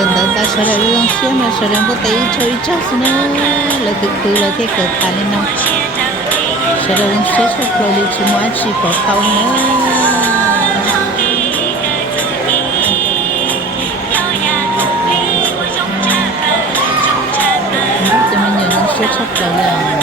等等到时候让先嘛，时候不得抽一张是呢，了个了个个看的呢，时候我学出来的去买去过头呢，怎么有人学出来了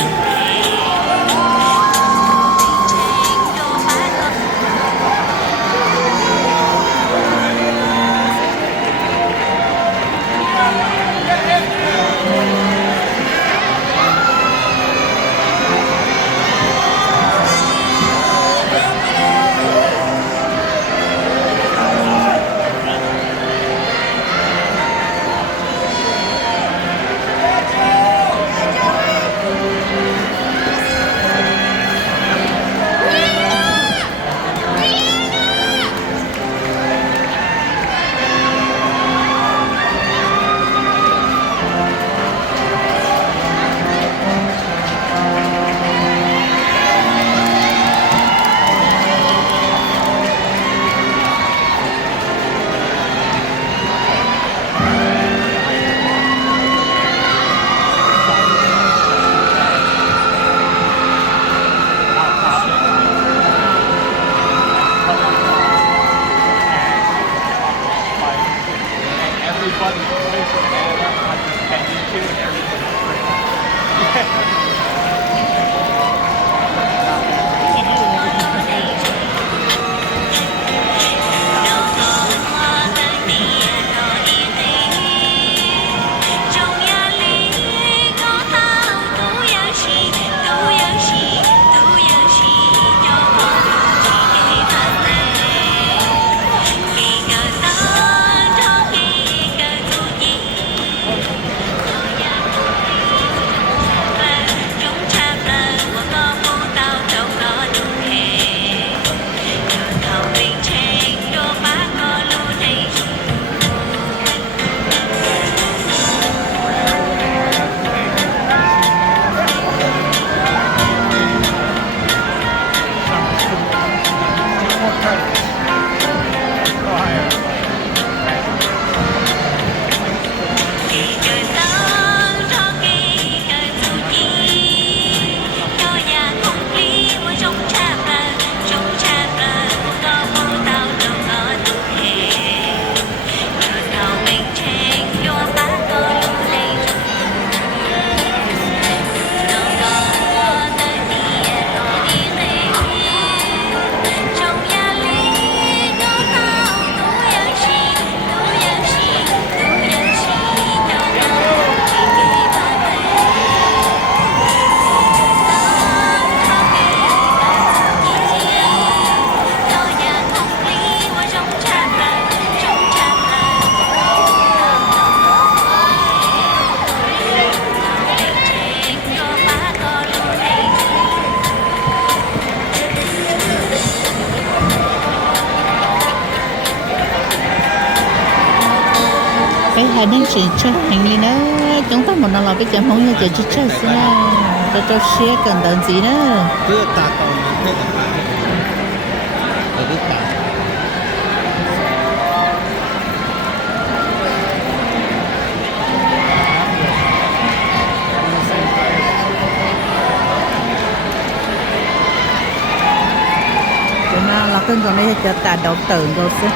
？cái hai đến chỉ cho hành đi nữa chúng ta một lần là cái chấm không như chỉ chơi xí nữa cho xe cần đợt gì nữa cứ ta còn cái cái cái ta cho nên là cái con này cho ta đầu tư rồi chứ